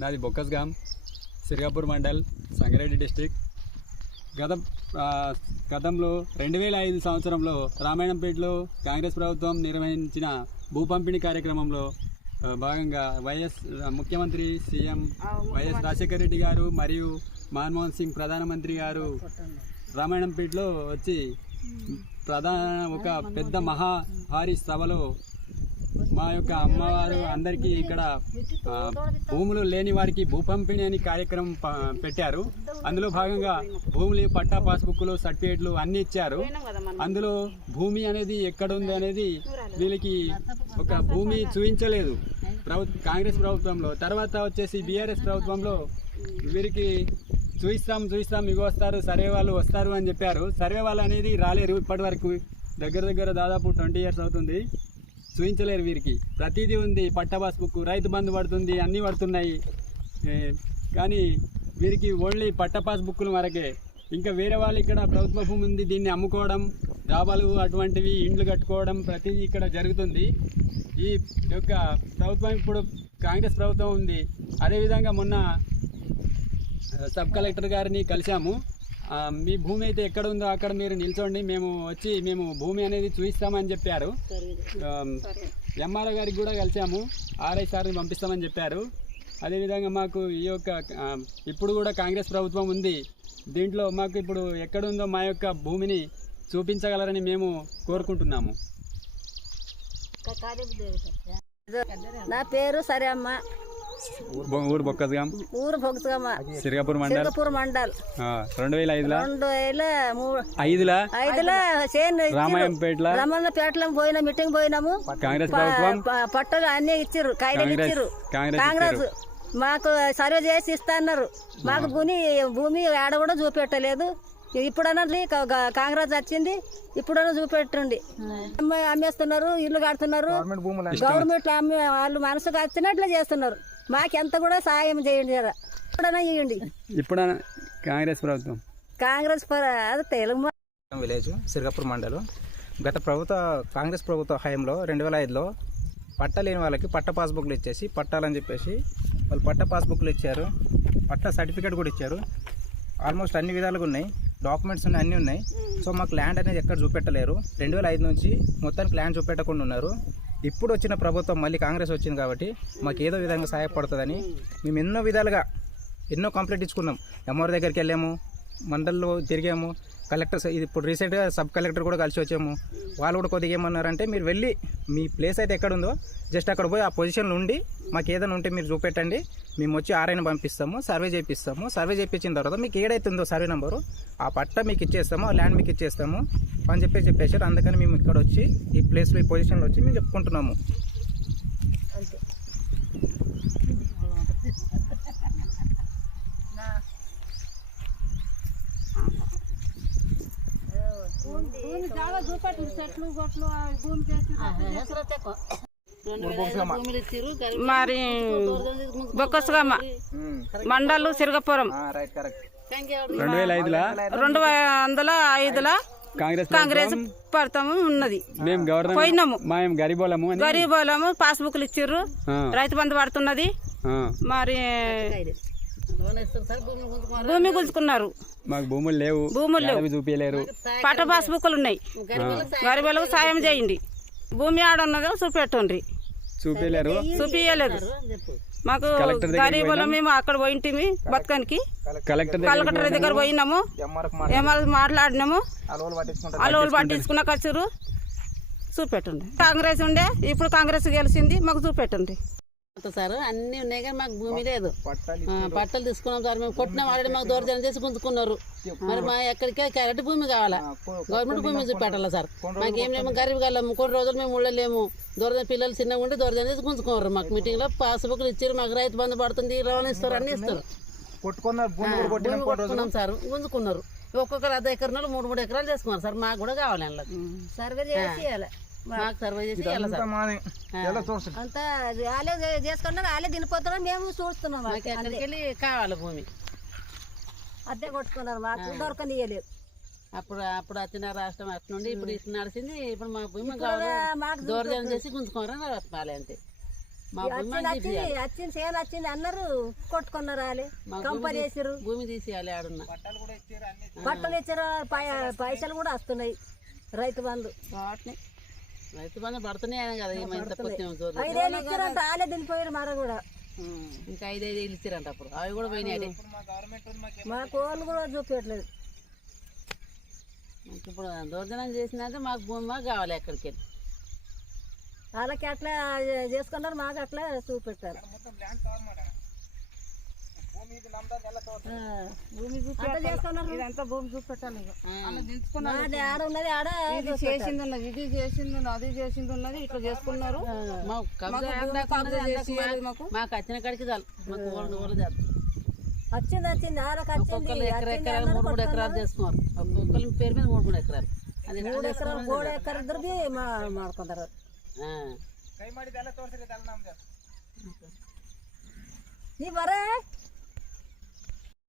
నాది బొక్కస్గాం, సిర్గాపూర్ మండల్, సంగారెడ్డి డిస్టిక్. గతంలో 2005 సంవత్సరంలో రామాయణంపేటలో కాంగ్రెస్ ప్రభుత్వం నిర్వహించిన భూ పంపిణీ కార్యక్రమంలో భాగంగా ముఖ్యమంత్రి సీఎం వైఎస్ రాజశేఖర రెడ్డి గారు మరియు మన్మోహన్ సింగ్ ప్రధానమంత్రి గారు రామాయణంపేటలో వచ్చి ఒక పెద్ద మహాభారీ సభలో మా యొక్క అమ్మవారు అందరికీ ఇక్కడ భూములు లేని వారికి భూ పంపిణీ అని కార్యక్రమం పెట్టారు. అందులో భాగంగా భూములు, పట్టా, పాస్బుక్లు, సర్టిఫికేట్లు అన్నీ ఇచ్చారు. అందులో భూమి అనేది ఎక్కడుంది అనేది వీళ్ళకి ఒక భూమి చూపించలేదు కాంగ్రెస్ ప్రభుత్వంలో. తర్వాత వచ్చేసి బీఆర్ఎస్ ప్రభుత్వంలో వీరికి చూపిస్తాం ఇగో వస్తారు, సర్వే వాళ్ళు వస్తారు అని చెప్పారు. సర్వే వాళ్ళు అనేది రాలేరు. ఇప్పటి వరకు దగ్గర దాదాపు 20 years అవుతుంది, చూపించలేరు. వీరికి ప్రతిదీ ఉంది, పట్టా పాస్బుక్, రైతు బంధు పడుతుంది, అన్నీ పడుతున్నాయి. కానీ వీరికి ఓన్లీ పట్టా పాస్బుక్లు వరకే. ఇంకా వేరే వాళ్ళు ఇక్కడ ప్రభుత్వ భూమి ఉంది, దీన్ని అమ్ముకోవడం, డాబాలు అటువంటివి, ఇండ్లు కట్టుకోవడం ప్రతిదీ ఇక్కడ జరుగుతుంది. ఈ యొక్క ప్రభుత్వం ఇప్పుడు కాంగ్రెస్ ప్రభుత్వం ఉంది. అదేవిధంగా మొన్న సబ్ కలెక్టర్ గారిని కలిసాము. మీ భూమి అయితే ఎక్కడ ఉందో అక్కడ మీరు నిల్చోండి, మేము భూమి అనేది చూపిస్తామని చెప్పారు. ఎంఆర్ఓ గారికి కూడా కలిసాము, ఆర్ఐ సార్ని పంపిస్తామని చెప్పారు. అదేవిధంగా మాకు ఈ యొక్క ఇప్పుడు కూడా కాంగ్రెస్ ప్రభుత్వం ఉంది, దీంట్లో మాకు ఇప్పుడు ఎక్కడుందో మా యొక్క భూమిని చూపించగలరని మేము కోరుకుంటున్నాము. నా పేరు సరే అమ్మ, ఊరు బొక్కస్గాం, సిర్గాపూర్ మండల్. 2005 రామాయంపేటలో పోయినా మీటింగ్ పోయినాము. కాంగ్రెస్ ప్రభుత్వం పట్టలు అన్ని ఇచ్చిర్రు, కాయలు ఇచ్చిర్రు. కాంగ్రెస్ మాకు సర్వే చేసి ఇస్తా అన్నారు. మాకు భూమి ఆడ కూడా చూపెట్టలేదు. ఇప్పుడన్నా కాంగ్రెస్ వచ్చింది, ఇప్పుడన్నా చూపెట్టండి. అమ్మేస్తున్నారు, ఇల్లు కడుతున్నారు, గవర్నమెంట్ వాళ్ళు మనసుకు వచ్చినట్లు చేస్తున్నారు. మాకెంత కూడా సాయం చేయండి, ఇప్పుడన్నా చేయండి. ఇప్పుడు కాంగ్రెస్ ప్రభుత్వం తెలుగు విలేజ్ సిర్గాపూర్ మండలం. గత కాంగ్రెస్ ప్రభుత్వ హయాంలో 2005లో పట్టా లేని వాళ్ళకి పట్టా పాస్బుక్లు ఇచ్చేసి పట్టాలని చెప్పేసి వాళ్ళు పట్టా పాస్బుక్లు ఇచ్చారు, పట్టా సర్టిఫికేట్ కూడా ఇచ్చారు. ఆల్మోస్ట్ అన్ని విధాలుగా ఉన్నాయి, డాక్యుమెంట్స్ ఉన్నాయి, అన్నీ ఉన్నాయి. సో మాకు ల్యాండ్ అనేది ఎక్కడ చూపెట్టలేరు. 2005 నుంచి మొత్తానికి ల్యాండ్ చూపెట్టకుండా ఉన్నారు. ఇప్పుడు వచ్చిన ప్రభుత్వం మళ్ళీ కాంగ్రెస్ వచ్చింది కాబట్టి మాకు ఏదో విధంగా సహాయపడుతుందని మేము ఎన్నో విధాలుగా ఎన్నో కంప్లైంట్ ఇచ్చుకున్నాం. ఎంఆర్ దగ్గరికి వెళ్ళాము, మండల్లో తిరిగాము, కలెక్టర్ ఇప్పుడు రీసెంట్గా సబ్ కలెక్టర్ కూడా కలిసి వచ్చాము. వాళ్ళు కూడా కొద్దిగా ఏమన్నారంటే మీరు వెళ్ళి మీ ప్లేస్ అయితే ఎక్కడ ఉందో జస్ట్ అక్కడ పోయి ఆ పొజిషన్లో ఉండి మాకు ఏదైనా ఉంటే మీరు చూపెట్టండి, మేము వచ్చి ఆర్ఐని పంపిస్తాము, సర్వే చేపిస్తాము. సర్వే చేయించిన తర్వాత మీకు ఏదైతే ఉందో సర్వే నెంబరు ఆ పట్టా మీకు ఇచ్చేస్తాము, ఆ ల్యాండ్ మీకు ఇచ్చేస్తాము అని చెప్పేసారు. అందుకని మేము ఇక్కడ వచ్చి ఈ ప్లేస్లో ఈ పొజిషన్లో వచ్చి మేము చెప్పుకుంటున్నాము. మరి బొక్కస్గామ మండలు సిర్గాపురం 2005 కాంగ్రెస్ పడతాము ఉన్నది. పోయినాము, గరీబోలము, పాస్బుక్లు ఇచ్చిర్రు, రైతు బంధు పడుతున్నది. మరి భూమి గుంజుకున్నారు, భూములు లేవు, చూపించలేరు. పట్ట పాస్బుక్లు ఉన్నాయి, గరీబోళ్ళకు సాయం చేయండి. భూమి ఆడున్నదో చూపెట్టండి, చూపించలేదు. మాకు గరీబులు మేము అక్కడ పోయింటిమి బతకానికి. కలెక్టర్ దగ్గర పోయినాము, మాట్లాడినాము, అలవలు పట్టించుకున్న ఖర్చురు చూపెట్టండి. కాంగ్రెస్ ఉండే, ఇప్పుడు కాంగ్రెస్ గెలిచింది, మాకు చూపెట్టండి సార్. అన్ని ఉన్నాయి కానీ మాకు భూమి లేదు. పట్టలు తీసుకున్నాం సార్, మేము కొట్టిన ఆల్రెడీ మాకు దౌర్జన్యం చేసి గుంజుకున్నారు. మరి మా ఎక్కడికే కరెక్ట్ భూమి కావాలా, గవర్నమెంట్ భూమి చూపెట్టాలా సార్. మాకేం లేము, గరీబ్ గల్లము, కొన్ని రోజులు మేము ఊళ్ళలేము. పిల్లలు చిన్నగా ఉంటే దౌర్జన్యం చేసి గుంజుకున్నారు. మాకు మీటింగ్ లో పాస్బుక్లు ఇచ్చారు, మాకు రైతు బంధు పడుతుంది, లోన్ ఇస్తారు, అన్ని ఇస్తారు. కొట్టుకున్నాం సార్, గుంజుకున్నారు. ఒక్కొక్కరు 10 ఎకరాలు 3 ఎకరాలు చేసుకున్నారు సార్. మాకు కూడా కావాలి అలా సర్వే చేసి మాకు సర్వే చేసి అంతా వాళ్ళే చేసుకున్నారు, వాళ్ళే తినిపోతున్నారు, మేము చూస్తున్నాం. ఎక్కడికి వెళ్ళి కావాలి భూమి, అద్దె కొట్టుకున్నారు, మాకు దొరకనియలేదు. అప్పుడు వచ్చిన రాష్ట్రం అటు నుండి ఇప్పుడు ఇటు నడిచింది. ఇప్పుడు మా భూమి దౌర్జన్యం చేసి గుంజుకోవాలని చెప్పాలి అంతే. మా భూమి మాకు తీపియాలి. వచ్చింది సేన వచ్చింది అన్నారు కొట్టుకున్నారు వాళ్ళే కంపెనీ వేసారు భూమి తీసేయాలి ఆడున్న బట్టలు ఇచ్చారు పైసలు కూడా వస్తున్నాయి రైతు బంధు వాటిని రైతు బంధు పడుతున్నాయి ఆయన కదా ఏమో ఇంత పొత్తిన జోరు. 5 ఏళ్ళు ఇచ్చారంట వాళ్ళే దిగిపోయారు మర కూడా ఇంకా 5 ఏళ్ళు ఇచ్చారంట అప్పుడు అవి కూడా పోయినాయి. మా కోళ్ళు కూడా చూపించట్లేదు ఇప్పుడు దౌర్జన్యం చేసినంటే మాకు భూమి మాకు కావాలి ఎక్కడికి వెళ్ళి. వాళ్ళకి అట్లా చేసుకున్నారు మాకు అట్లా చూపెట్టారు అట్లా చేసుకున్నారు ఇదంతా భూమి చూపెట్టాలి ఇక. ఆడ ఉన్నది ఆడ ఇది చేసింది ఉన్నది ఇది చేసింది ఉన్నది అది చేసింది ఉన్నది ఇట్లా చేసుకున్నారు. మాకు కబ్జా కబ్జా చేసి మాకు మాకు వచ్చిన కాడికి చాలు మాకు ఊరు చాలు. వచ్చింది వాళ్ళకి ఒక్కొక్కరు ఎకరాలు 3 ఎకరాలు చేసుకున్నారు. ఒక్కొక్కరి పేరు మీద 3 ఎకరాలు అది 3 ఎకరాలు 3 ఎకరాలు ఇద్దరిది ಮಾಡ್ಕೊಂಡಾರ ఆ. ನೀ ಬರೇ